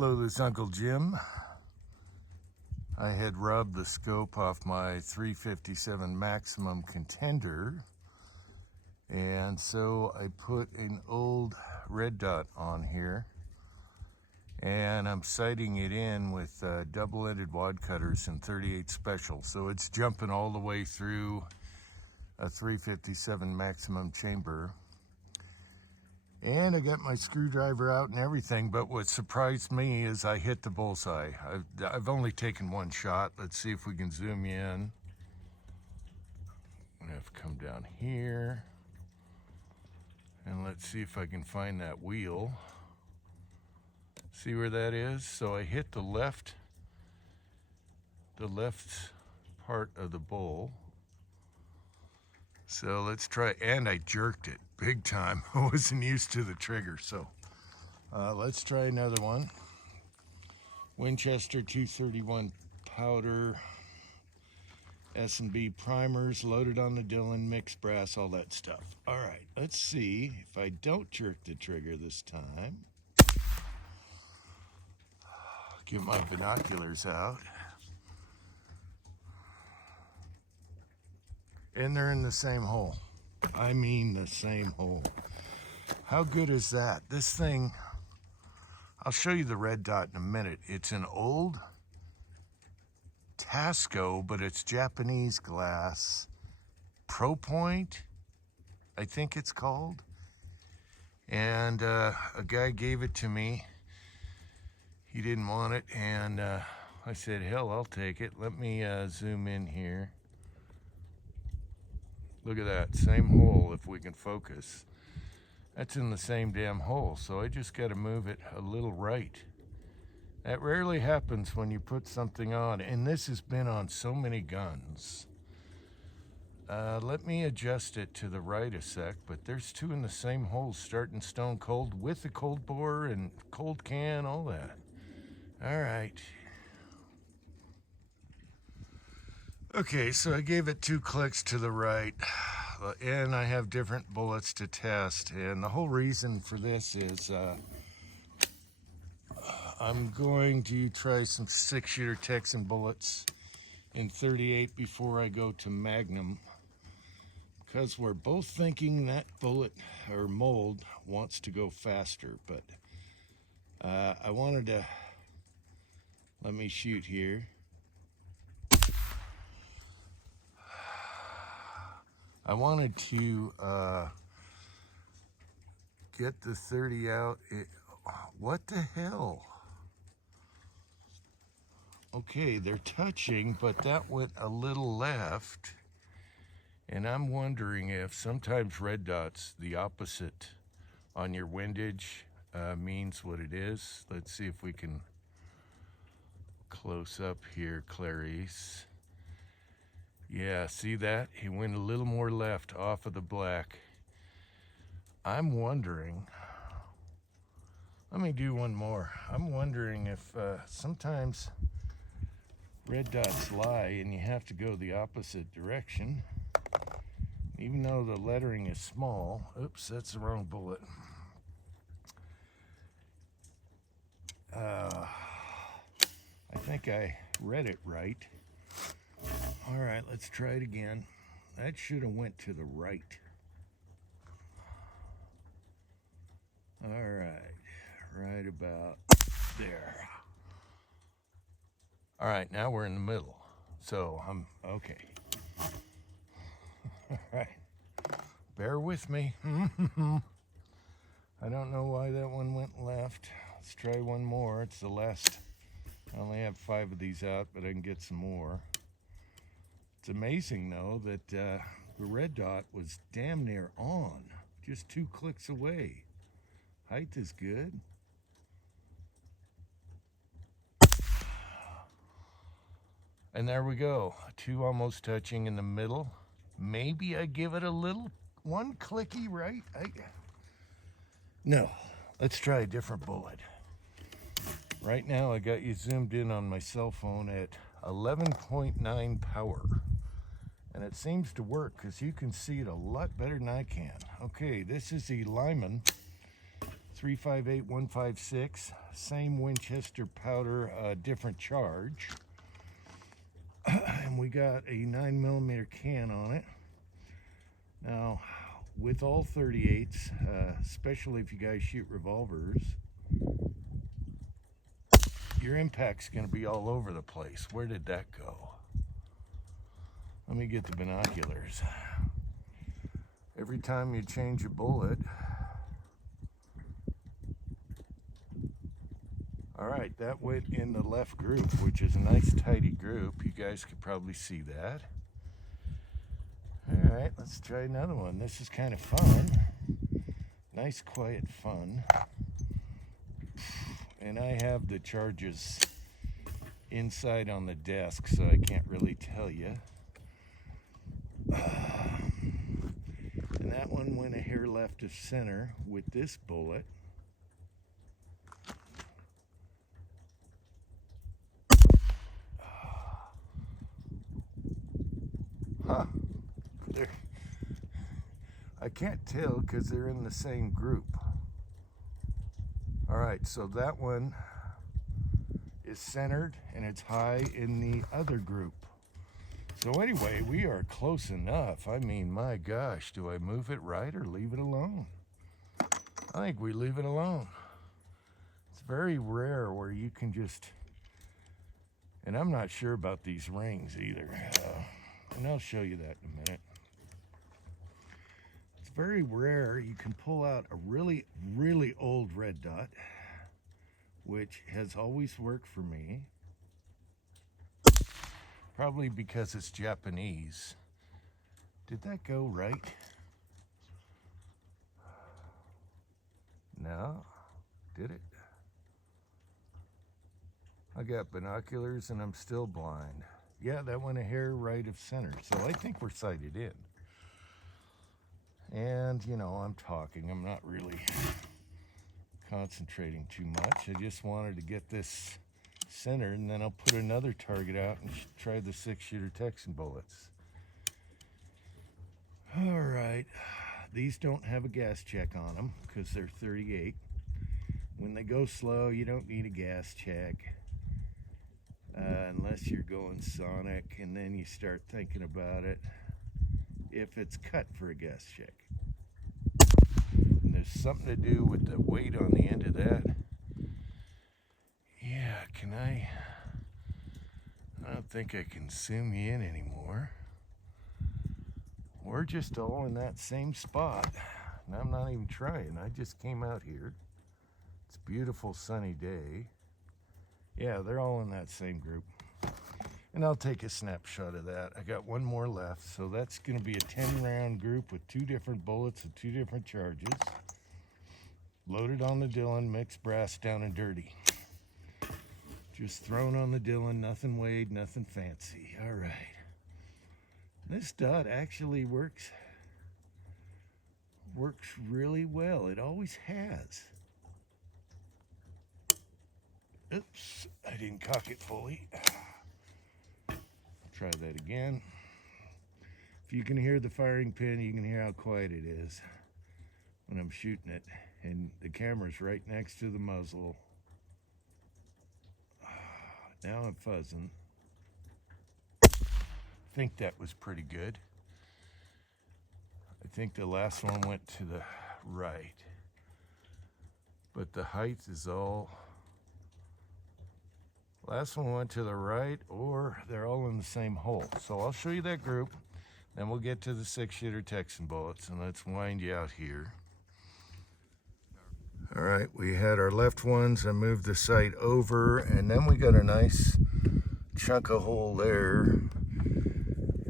Hello, this is Uncle Jim. I had rubbed the scope off my 357 Maximum Contender, and so I put an old red dot on here, and I'm sighting it in with double-ended wad cutters and 38 special, so it's jumping all the way through a 357 Maximum chamber. And I got my screwdriver out and everything, but what surprised me is I hit the bullseye. I've only taken one shot. Let's see if we can zoom in. I'm gonna have to come down here, and let's see if I can find that wheel. See where that is? So I hit the left part of the bowl. So let's try, and I jerked it big time. I wasn't used to the trigger, so let's try another one. Winchester 231 powder, S&B primers, loaded on the Dillon, mixed brass, all that stuff. All right, let's see if I don't jerk the trigger this time. Get my binoculars out. And they're in the same hole. I mean the same hole. How good is that? This thing, I'll show you the red dot in a minute. It's an old Tasco, but it's Japanese glass. Pro Point, I think it's called. And a guy gave it to me. He didn't want it, and I said, hell, I'll take it. Let me zoom in here. Look at that, same hole if we can focus. That's in the same damn hole, so I just gotta move it a little right. That rarely happens when you put something on, and this has been on so many guns. Let me adjust it to the right a sec, but there's two in the same hole starting stone cold with the cold bore and cold can, all that. All right. Okay, so I gave it 2 clicks to the right, and I have different bullets to test, and the whole reason for this is I'm going to try some 6-shooter Texan bullets in 38 before I go to Magnum, because we're both thinking that bullet or mold wants to go faster, but I wanted to, let me shoot here. I wanted to get the 30 out. What the hell? Okay, they're touching, but that went a little left. And I'm wondering if sometimes red dots, the opposite on your windage, means what it is. Let's see if we can close up here, Clarice. Yeah, see that? He went a little more left off of the black. I'm wondering, let me do one more. I'm wondering if sometimes red dots lie and you have to go the opposite direction. Even though the lettering is small. Oops, that's the wrong bullet. I think I read it right. All right, let's try it again. That should have went to the right. All right, right about there. All right, now we're in the middle. So I'm okay. All right, bear with me. I don't know why that one went left. Let's try one more. It's the last. I only have 5 of these out, but I can get some more. It's amazing, though, that the red dot was damn near on, just 2 clicks away. Height is good. And there we go, 2 almost touching in the middle. Maybe I give it a little, 1 clicky right. No, let's try a different bullet. Right now, I got you zoomed in on my cell phone at 11.9 power. And it seems to work because you can see it a lot better than I can. Okay, this is the Lyman 358 156, same Winchester powder, different charge. And we got a 9mm can on it. Now, with all 38s, especially if you guys shoot revolvers, your impact's going to be all over the place. Where did that go? Let me get the binoculars. Every time you change a bullet, all right, that went in the left group, which is a nice tidy group. You guys could probably see that. All right, let's try another one. This is kind of fun. Nice, quiet fun. And I have the charges inside on the desk, so I can't really tell you. And that one went a hair left of center with this bullet. Huh. I can't tell because they're in the same group. All right, so that one is centered and it's high in the other group. So anyway, we are close enough. I mean, my gosh, do I move it right or leave it alone? I think we leave it alone. It's very rare where you can just, and I'm not sure about these rings either. And I'll show you that in a minute. It's very rare you can pull out a really, really old red dot, which has always worked for me. Probably because it's Japanese. Did that go right? No. Did it? I got binoculars and I'm still blind. Yeah, that went a hair right of center. So I think we're sighted in. And, you know, I'm talking. I'm not really concentrating too much. I just wanted to get this centered, and then I'll put another target out and try the 6-shooter Texan bullets. All right. These don't have a gas check on them because they're 38. When they go slow, you don't need a gas check. Unless you're going sonic, and then you start thinking about it if it's cut for a gas check. And there's something to do with the weight on the end of that. Yeah, I don't think I can zoom you in anymore. We're just all in that same spot. And I'm not even trying. I just came out here. It's a beautiful sunny day. Yeah, they're all in that same group. And I'll take a snapshot of that. I got one more left, so that's going to be a 10-round group with 2 different bullets and 2 different charges. Loaded on the Dillon, mixed brass down and dirty. Just thrown on the Dillon, nothing weighed, nothing fancy. All right. This dot actually works really well. It always has. Oops, I didn't cock it fully. Try that again. If you can hear the firing pin, you can hear how quiet it is when I'm shooting it. And the camera's right next to the muzzle. Now I'm fuzzing. I think that was pretty good. I think the last one went to the right. But the height is all... Last one went to the right, or they're all in the same hole. So I'll show you that group, then we'll get to the 6-shooter Texan bullets, and let's wind you out here. All right, we had our left ones. I moved the sight over, and then we got a nice chunk of hole there,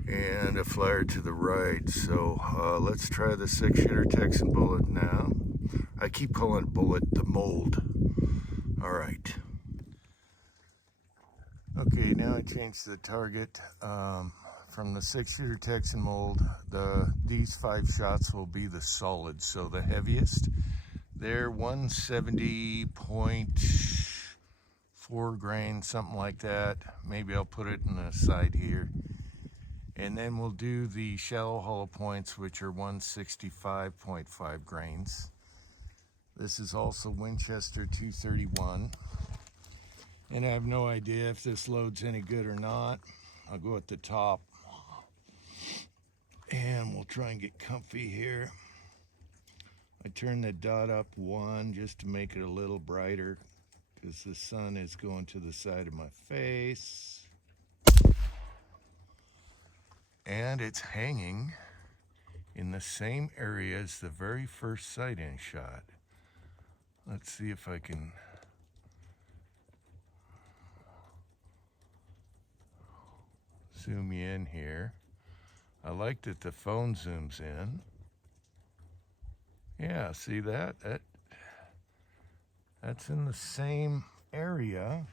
and a flare to the right. So let's try the 6-shooter Texan bullet now. I keep calling it bullet, the mold. All right. Okay, now I changed the target from the 6-shooter Texan mold. These 5 shots will be the solid, so the heaviest. They're 170.4 grain, something like that. Maybe I'll put it in the side here. And then we'll do the shallow hollow points, which are 165.5 grains. This is also Winchester 231. And I have no idea if this load's any good or not. I'll go at the top. And we'll try and get comfy here. I turn the dot up 1 just to make it a little brighter because the sun is going to the side of my face. And it's hanging in the same area as the very first sight-in shot. Let's see if I can zoom you in here. I like that the phone zooms in. Yeah, see that? That's in the same area.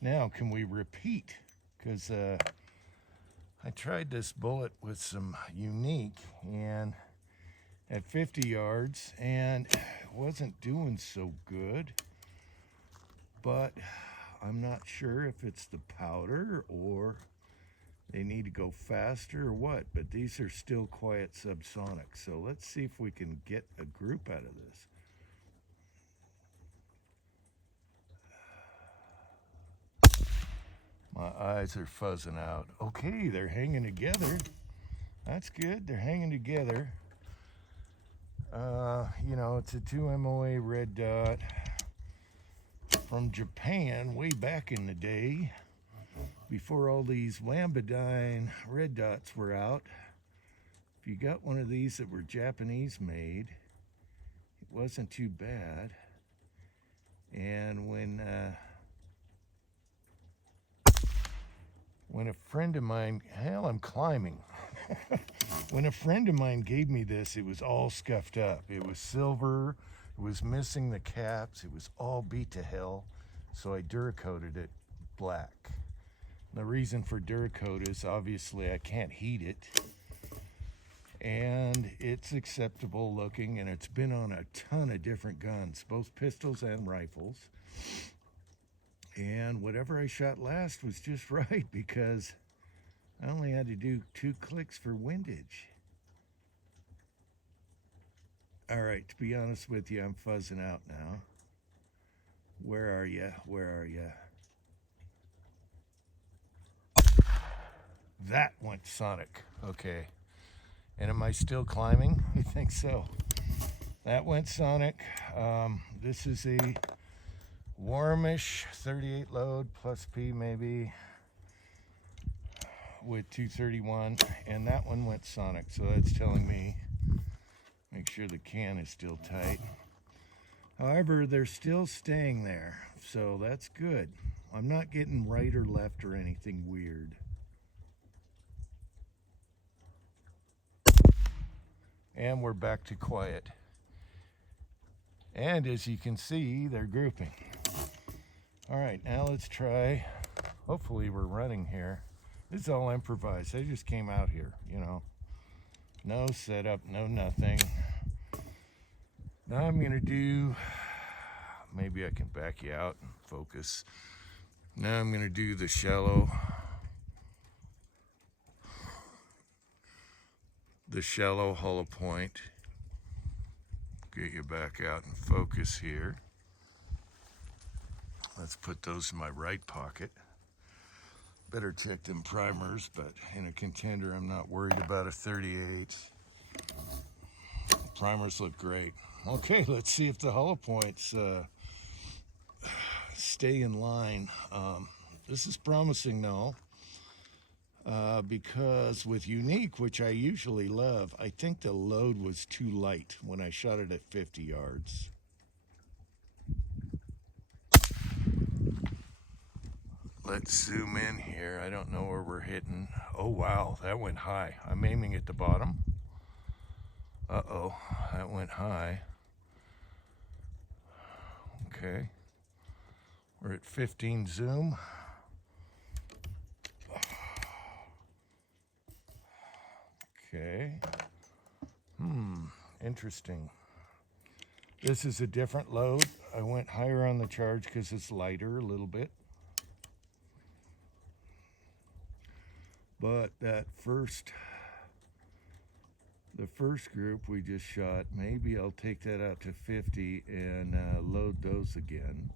Now, can we repeat? Because I tried this bullet with some Unique and at 50 yards, and it wasn't doing so good. But I'm not sure if it's the powder or they need to go faster or what, but these are still quiet subsonic. So let's see if we can get a group out of this. My eyes are fuzzing out. Okay, they're hanging together. That's good, they're hanging together. You know, it's a 2 MOA red dot from Japan way back in the day, before all these Lamborghini red dots were out. If you got one of these that were Japanese made, it wasn't too bad. And when a friend of mine, hell, I'm climbing. When a friend of mine gave me this, it was all scuffed up. It was silver, it was missing the caps, it was all beat to hell. So I Duracoated it black. The reason for Duracoat is obviously I can't heat it, and it's acceptable looking, and it's been on a ton of different guns, both pistols and rifles. And whatever I shot last was just right because I only had to do 2 clicks for windage. All right, to be honest with you, I'm fuzzing out now. Where are you? Where are you? That went sonic. Okay. And am I still climbing? I think so. That went sonic. This is a warmish 38 load plus P maybe with 231, and that one went sonic, so that's telling me make sure the can is still tight. However, they're still staying there, so that's good. I'm not getting right or left or anything weird. And we're back to quiet. And as you can see, they're grouping. All right, now let's try. Hopefully we're running here. This is all improvised. I just came out here, you know. No setup, no nothing. Now I'm gonna do, maybe I can back you out and focus. Now I'm gonna do the shallow hollow point. Get you back out and focus here. Let's put those in my right pocket. Better check them primers, but in a contender, I'm not worried about a 38. Primers look great. Okay, let's see if the hollow points stay in line. This is promising though, because with Unique, which I usually love, I think the load was too light when I shot it at 50 yards. Let's zoom in here. I don't know where we're hitting. Oh wow, that went high. I'm aiming at the bottom. Uh-oh, that went high. Okay, we're at 15 zoom. Okay, interesting. This is a different load. I went higher on the charge because it's lighter a little bit. But that The first group we just shot, maybe I'll take that out to 50 and load those again.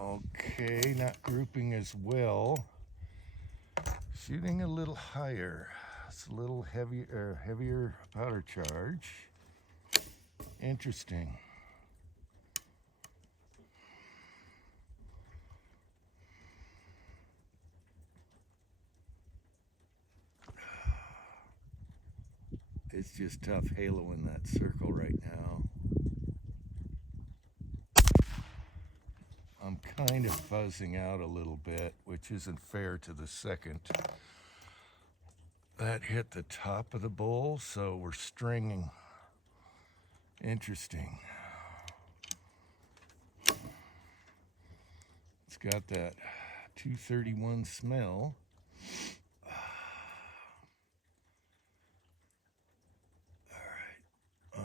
Okay, not grouping as well. Shooting a little higher. It's a little heavier powder charge. Interesting. It's just tough haloing that circle right now. I'm kind of fuzzing out a little bit, which isn't fair to the second. That hit the top of the bowl, so we're stringing. Interesting. It's got that 231 smell. All right.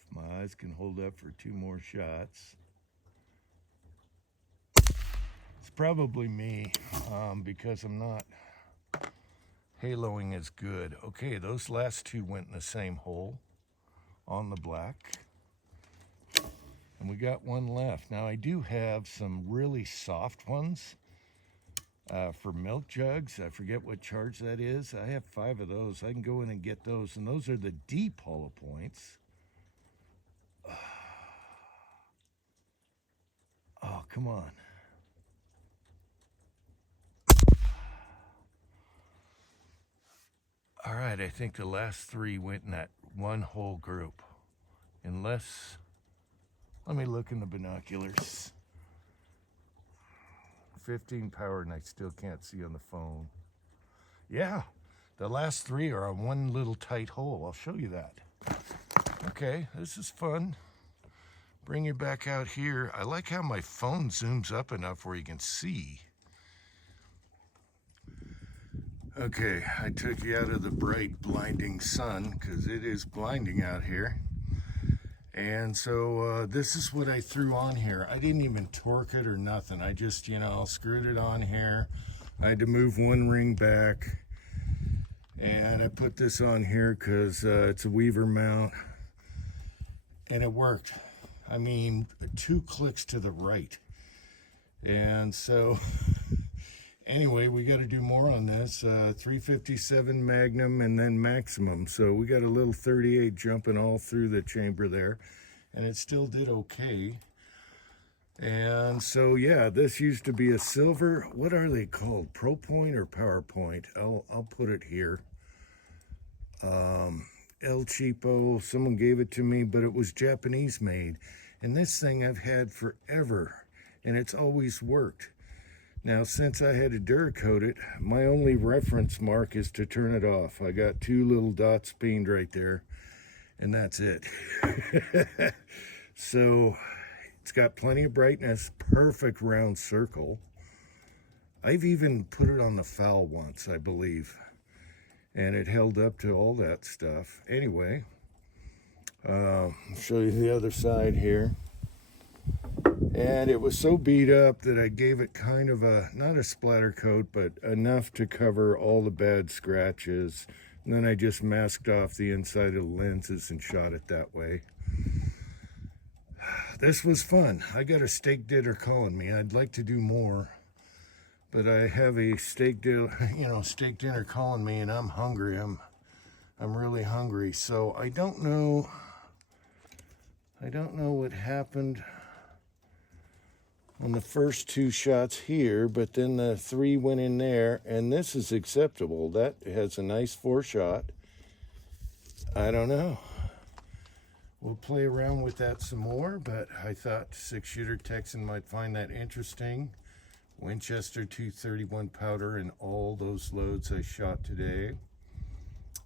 If my eyes can hold up for 2 more shots. It's probably me because I'm not haloing as good. Okay, those last 2 went in the same hole on the black. And we got 1 left. Now I do have some really soft ones for milk jugs. I forget what charge that is. I have 5 of those. I can go in and get those. And those are the deep hollow points. Oh, come on. All right, I think the last 3 went in that 1 whole group. Unless, let me look in the binoculars. 15 power and I still can't see on the phone. Yeah, the last 3 are on 1 little tight hole. I'll show you that. Okay, this is fun. Bring you back out here. I like how my phone zooms up enough where you can see. Okay, I took you out of the bright, blinding sun because it is blinding out here. And so this is what I threw on here. I didn't even torque it or nothing. I just, screwed it on here. I had to move 1 ring back. And I put this on here because it's a Weaver mount. And it worked. I mean, 2 clicks to the right. And so... Anyway, we got to do more on this. 357 Magnum and then Maximum. So we got a little 38 jumping all through the chamber there. And it still did okay. And so, yeah, this used to be a silver. What are they called? Pro Point or Power Point? I'll put it here. El Cheapo. Someone gave it to me, but it was Japanese made. And this thing I've had forever. And it's always worked. Now, since I had to Duracoat it, my only reference mark is to turn it off. I got 2 little dots painted right there, and that's it. So, it's got plenty of brightness, perfect round circle. I've even put it on the foul once, I believe, and it held up to all that stuff. Anyway, I'll show you the other side here. And it was so beat up that I gave it kind of not a splatter coat, but enough to cover all the bad scratches. And then I just masked off the inside of the lenses and shot it that way. This was fun. I got a steak dinner calling me. I'd like to do more, but I have a steak dinner calling me, and I'm hungry. I'm really hungry. So I don't know what happened on the first 2 shots here, but then the 3 went in there, and this is acceptable. That has a nice 4 shot. I don't know. We'll play around with that some more, but I thought 6-shooter Texan might find that interesting. Winchester 231 powder in all those loads I shot today.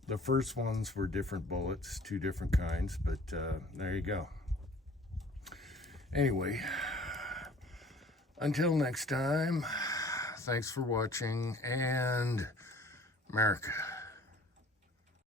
The first ones were different bullets, 2 different kinds, but there you go. Anyway, until next time, thanks for watching, and America.